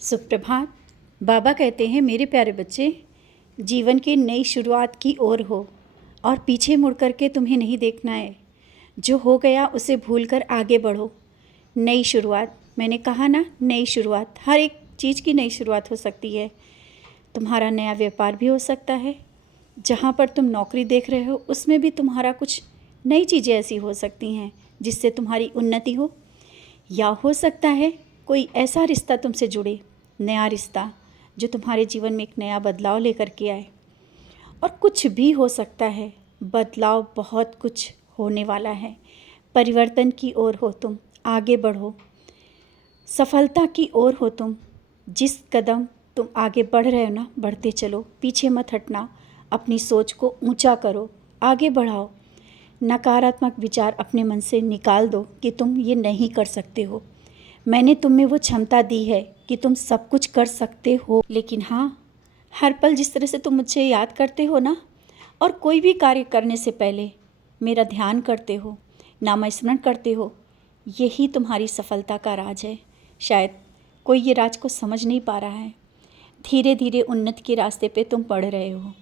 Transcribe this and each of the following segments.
सुप्रभात। बाबा कहते हैं, मेरे प्यारे बच्चे, जीवन की नई शुरुआत की ओर हो और पीछे मुड़ कर के तुम्हें नहीं देखना है। जो हो गया उसे भूलकर आगे बढ़ो। नई शुरुआत, मैंने कहा ना, नई शुरुआत। हर एक चीज़ की नई शुरुआत हो सकती है। तुम्हारा नया व्यापार भी हो सकता है। जहाँ पर तुम नौकरी देख रहे हो उसमें भी तुम्हारा कुछ नई चीज़ें ऐसी हो सकती हैं जिससे तुम्हारी उन्नति हो। या हो सकता है कोई ऐसा रिश्ता तुमसे जुड़े, नया रिश्ता जो तुम्हारे जीवन में एक नया बदलाव लेकर के आए। और कुछ भी हो सकता है, बदलाव बहुत कुछ होने वाला है। परिवर्तन की ओर हो तुम, आगे बढ़ो। सफलता की ओर हो तुम। जिस कदम तुम आगे बढ़ रहे हो ना, बढ़ते चलो, पीछे मत हटना। अपनी सोच को ऊंचा करो, आगे बढ़ाओ। नकारात्मक विचार अपने मन से निकाल दो कि तुम ये नहीं कर सकते हो। मैंने तुम में वो क्षमता दी है कि तुम सब कुछ कर सकते हो। लेकिन हाँ, हर पल जिस तरह से तुम मुझे याद करते हो ना, और कोई भी कार्य करने से पहले मेरा ध्यान करते हो, नामस्मरण करते हो, यही तुम्हारी सफलता का राज है। शायद कोई ये राज को समझ नहीं पा रहा है। धीरे धीरे उन्नति के रास्ते पे तुम बढ़ रहे हो।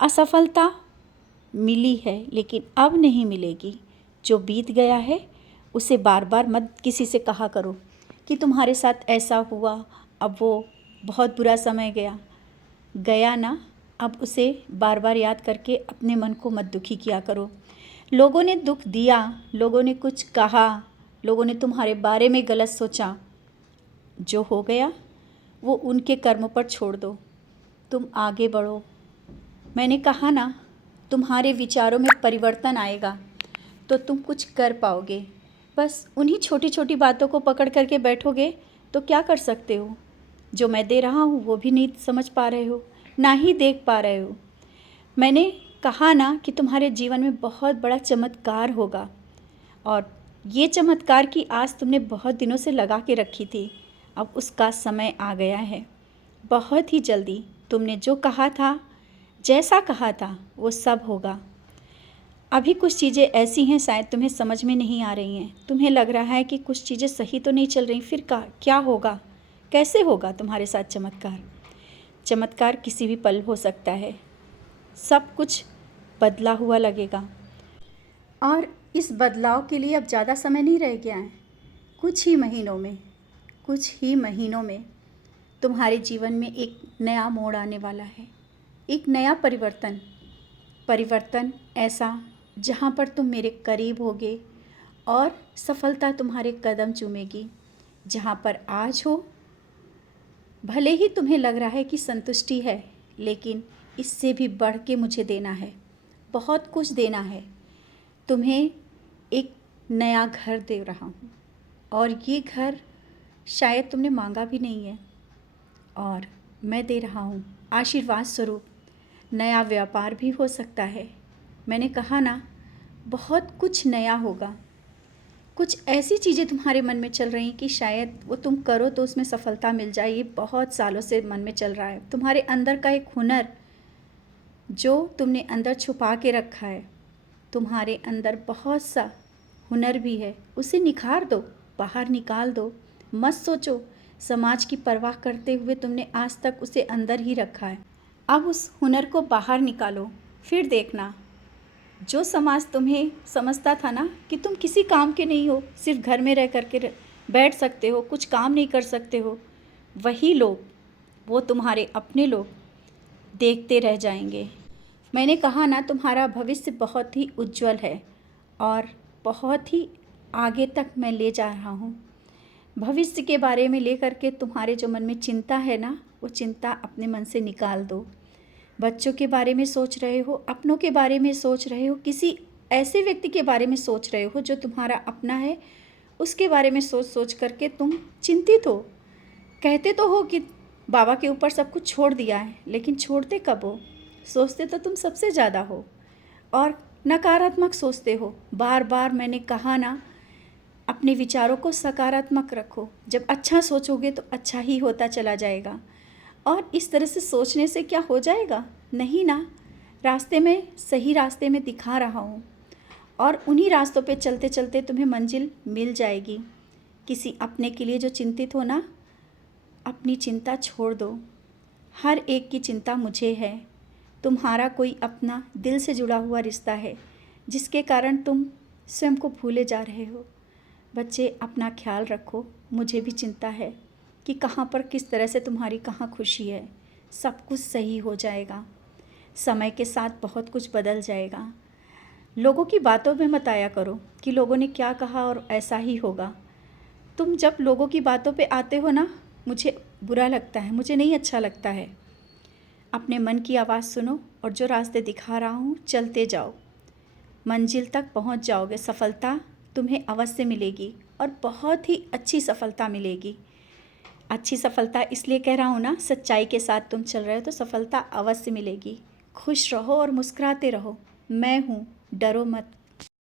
असफलता मिली है लेकिन अब नहीं मिलेगी। जो बीत गया है उसे बार बार मत किसी से कहा करो कि तुम्हारे साथ ऐसा हुआ, अब वो बहुत बुरा समय गया। गया ना, अब उसे बार बार याद करके अपने मन को मत दुखी किया करो। लोगों ने दुख दिया, लोगों ने कुछ कहा, लोगों ने तुम्हारे बारे में गलत सोचा। जो हो गया वो उनके कर्मों पर छोड़ दो, तुम आगे बढ़ो। मैंने कहा ना, तुम्हारे विचारों में परिवर्तन आएगा तो तुम कुछ कर पाओगे। बस उन्हीं छोटी छोटी बातों को पकड़ करके बैठोगे तो क्या कर सकते हो। जो मैं दे रहा हूँ वो भी नहीं समझ पा रहे हो, ना ही देख पा रहे हो। मैंने कहा ना कि तुम्हारे जीवन में बहुत बड़ा चमत्कार होगा, और ये चमत्कार की आस तुमने बहुत दिनों से लगा के रखी थी। अब उसका समय आ गया है। बहुत ही जल्दी तुमने जो कहा था, जैसा कहा था, वो सब होगा। अभी कुछ चीज़ें ऐसी हैं शायद तुम्हें समझ में नहीं आ रही हैं। तुम्हें लग रहा है कि कुछ चीज़ें सही तो नहीं चल रही, फिर क्या होगा, कैसे होगा तुम्हारे साथ चमत्कार। चमत्कार किसी भी पल हो सकता है। सब कुछ बदला हुआ लगेगा, और इस बदलाव के लिए अब ज़्यादा समय नहीं रह गया है। कुछ ही महीनों में तुम्हारे जीवन में एक नया मोड़ आने वाला है। एक नया परिवर्तन ऐसा जहाँ पर तुम मेरे करीब होगे और सफलता तुम्हारे कदम चूमेगी। जहाँ पर आज हो, भले ही तुम्हें लग रहा है कि संतुष्टि है, लेकिन इससे भी बढ़ के मुझे देना है, बहुत कुछ देना है। तुम्हें एक नया घर दे रहा हूँ, और ये घर शायद तुमने मांगा भी नहीं है, और मैं दे रहा हूँ आशीर्वाद स्वरूप। नया व्यापार भी हो सकता है। मैंने कहा ना, बहुत कुछ नया होगा। कुछ ऐसी चीज़ें तुम्हारे मन में चल रही कि शायद वो तुम करो तो उसमें सफलता मिल जाए। ये बहुत सालों से मन में चल रहा है। तुम्हारे अंदर का एक हुनर जो तुमने अंदर छुपा के रखा है, तुम्हारे अंदर बहुत सा हुनर भी है, उसे निखार दो, बाहर निकाल दो। मत सोचो समाज की परवाह करते हुए तुमने आज तक उसे अंदर ही रखा है। अब उस हुनर को बाहर निकालो, फिर देखना। जो समाज तुम्हें समझता था ना कि तुम किसी काम के नहीं हो, सिर्फ घर में रह करके बैठ सकते हो, कुछ काम नहीं कर सकते हो, वही लोग, वो तुम्हारे अपने लोग देखते रह जाएंगे। मैंने कहा ना, तुम्हारा भविष्य बहुत ही उज्जवल है और बहुत ही आगे तक मैं ले जा रहा हूँ। भविष्य के बारे में लेकर के तुम्हारे जो मन में चिंता है ना, वो चिंता अपने मन से निकाल दो। बच्चों के बारे में सोच रहे हो, अपनों के बारे में सोच रहे हो, किसी ऐसे व्यक्ति के बारे में सोच रहे हो जो तुम्हारा अपना है, उसके बारे में सोच सोच करके तुम चिंतित हो। कहते तो हो कि बाबा के ऊपर सब कुछ छोड़ दिया है, लेकिन छोड़ते कब हो? सोचते तो तुम सबसे ज़्यादा हो, और नकारात्मक सोचते हो। बार बार मैंने कहा ना, अपने विचारों को सकारात्मक रखो। जब अच्छा सोचोगे तो अच्छा ही होता चला जाएगा। और इस तरह से सोचने से क्या हो जाएगा? नहीं ना, रास्ते में, सही रास्ते में दिखा रहा हूँ, और उन्हीं रास्तों पे चलते चलते तुम्हें मंजिल मिल जाएगी। किसी अपने के लिए जो चिंतित हो ना, अपनी चिंता छोड़ दो। हर एक की चिंता मुझे है। तुम्हारा कोई अपना दिल से जुड़ा हुआ रिश्ता है जिसके कारण तुम स्वयं को भूले जा रहे हो। बच्चे, अपना ख्याल रखो। मुझे भी चिंता है कि कहाँ पर किस तरह से तुम्हारी कहाँ खुशी है। सब कुछ सही हो जाएगा। समय के साथ बहुत कुछ बदल जाएगा। लोगों की बातों में मत आया करो कि लोगों ने क्या कहा और ऐसा ही होगा। तुम जब लोगों की बातों पे आते हो ना, मुझे बुरा लगता है, मुझे नहीं अच्छा लगता है। अपने मन की आवाज़ सुनो और जो रास्ते दिखा रहा हूँ चलते जाओ। मंजिल तक पहुँच जाओगे। सफलता तुम्हें अवश्य मिलेगी और बहुत ही अच्छी सफलता मिलेगी। अच्छी सफलता इसलिए कह रहा हूँ ना, सच्चाई के साथ तुम चल रहे हो तो सफलता अवश्य मिलेगी। खुश रहो और मुस्कुराते रहो। मैं हूँ, डरो मत।